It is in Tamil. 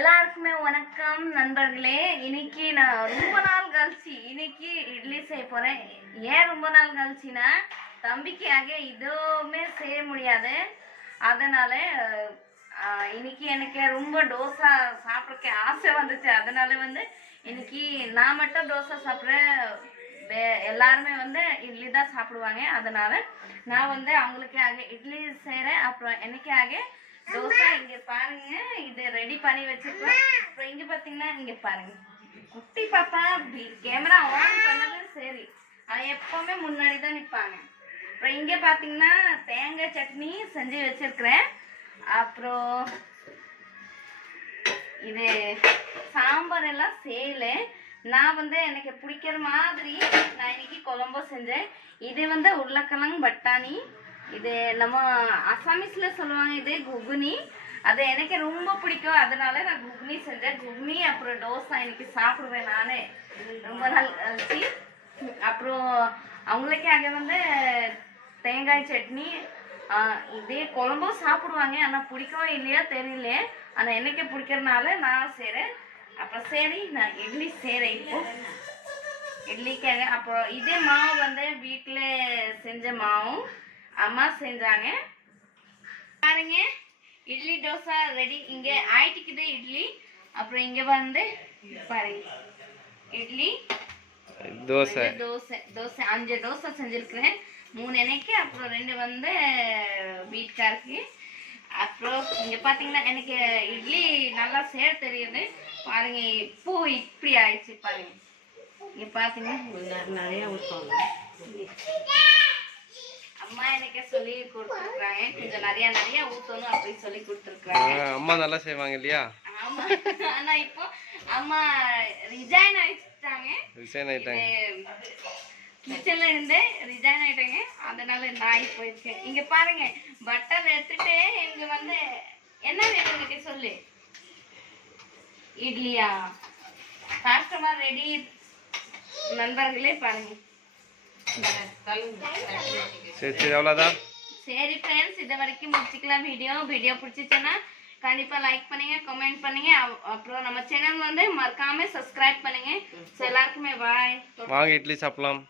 எல்லாருக்குமே வணக்கம் நண்பர்களே. இன்னைக்கு நான் ரொம்ப நாள் கழிச்சு இன்னைக்கு இட்லி செய்ய போறேன். ஏன் ரொம்ப நாள் கழிச்சுனா தம்பிக்காக எதுவுமே செய்ய முடியாது. அதனால இன்னைக்கு எனக்கு ரொம்ப டோசா சாப்பிட்றதுக்கு ஆசை வந்துச்சு. அதனால வந்து இன்னைக்கு நான் மட்டும் தோசை சாப்பிட்றேன். வே- எல்லாருமே வந்து இட்லி தான் சாப்பிடுவாங்க. அதனால நான் வந்து அவங்களுக்காக இட்லி செய்கிறேன் அப்புறம் எனக்காக தோசை இங்க பாருங்க. இது ரெடி பண்ணி வச்சிருக்கோம் அப்புறம் இங்க பாத்தீங்கன்னா இங்க பாருங்க. குட்டி பாப்பா கேமரா ஆன் பண்ணதும் சரி. அவன் எப்பவுமே முன்னாடி தான் நிற்பாங்க அப்புறம் இங்க பாத்தீங்கன்னா தேங்காய் சட்னி செஞ்சு வச்சிருக்கிறேன். அப்புறம் இது சாம்பார் எல்லாம் செய்யல. நான் வந்து எனக்கு பிடிக்கிற மாதிரி நான் இன்னைக்கு குழம்பு செஞ்சேன். இது வந்து உருளைக்கிழங்கு பட்டாணி. இது நம்ம அசாமீஸ்ல சொல்லுவாங்க இது குகுனி. அது எனக்கு ரொம்ப பிடிக்கும். அதனால நான் குகுனி செஞ்சேன். குக்னி அப்புறம் டோசா இன்னைக்கு சாப்பிடுவேன் நானே. ரொம்ப நாள் கழிச்சு. அப்புறம் அவங்களுக்காக வந்து தேங்காய் சட்னி இதே குழம்பும் சாப்பிடுவாங்க. ஆனால் பிடிக்கும் இல்லையோ தெரியல ஆனால் எனக்கு பிடிக்கிறதுனால நான் செய்கிறேன் அப்புறம் சரி நான் இட்லி செய்கிறேன் இப்போ. இட்லிக்காக அப்புறம் இதே மாவு வந்து வீட்டில் செஞ்ச மாவும். அம்மா செஞ்சாங்க. பாருங்க இட்லி தோசை ரெடி இங்கே ஆயிட்டுக்குது இட்லி. அப்புறம் இங்கே வந்து பாருங்க இட்லி தோசை. தோசை தோசை அஞ்சு தோசை செஞ்சிருக்கிறேன். மூணு எனக்கு அப்புறம் ரெண்டு வந்து வீட்டுக்காருக்கு அப்புறம் இங்க பாத்தீங்கன்னா எனக்கு இட்லி நல்லா சேர தெரியுது. பாருங்க இப்போ இப்படி ஆயிடுச்சு பாருங்க. இங்க பாத்தீங்கன்னா நிறைய ஊற்றுவாங்க சொல்லி கொடுத்துருக்காங்க கொஞ்சம் நிறைய நிறைய ஊத்தணும் அப்படி சொல்லி கொடுத்துருக்காங்க அம்மா நல்லா செய்வாங்க இல்லையா? ஆமா. ஆனா இப்போ அம்மா ரிஜைன் ஆயிடுச்சாங்க ரிசைன் ஆயிட்டாங்க. கிச்சன்ல இருந்து ரிஜைன் ஆயிட்டாங்க. அதனால நான் இப்போ இருக்கேன் இங்க பாருங்க பட்டர் எடுத்துட்டு இங்க வந்து என்ன வேணும் உனக்கு சொல்லு? இட்லியா? கஸ்டமர் ரெடி நண்பர்களே பாருங்க. சரி சரி அவ்வளோதான் சரி ஃப்ரெண்ட்ஸ் இது வரைக்கும் முடிச்சுக்கலாம் வீடியோ வீடியோ பிடிச்சிச்சுன்னா கண்டிப்பா லைக் பண்ணுங்க கமெண்ட் பண்ணுங்க அப்- அப்புறம் நம்ம சேனல் வந்து மறக்காம சப்ஸ்கிரைப் பண்ணுங்க ஸோ எல்லாருக்குமே பாய் வாங்க இட்லி சாப்பிடலாம்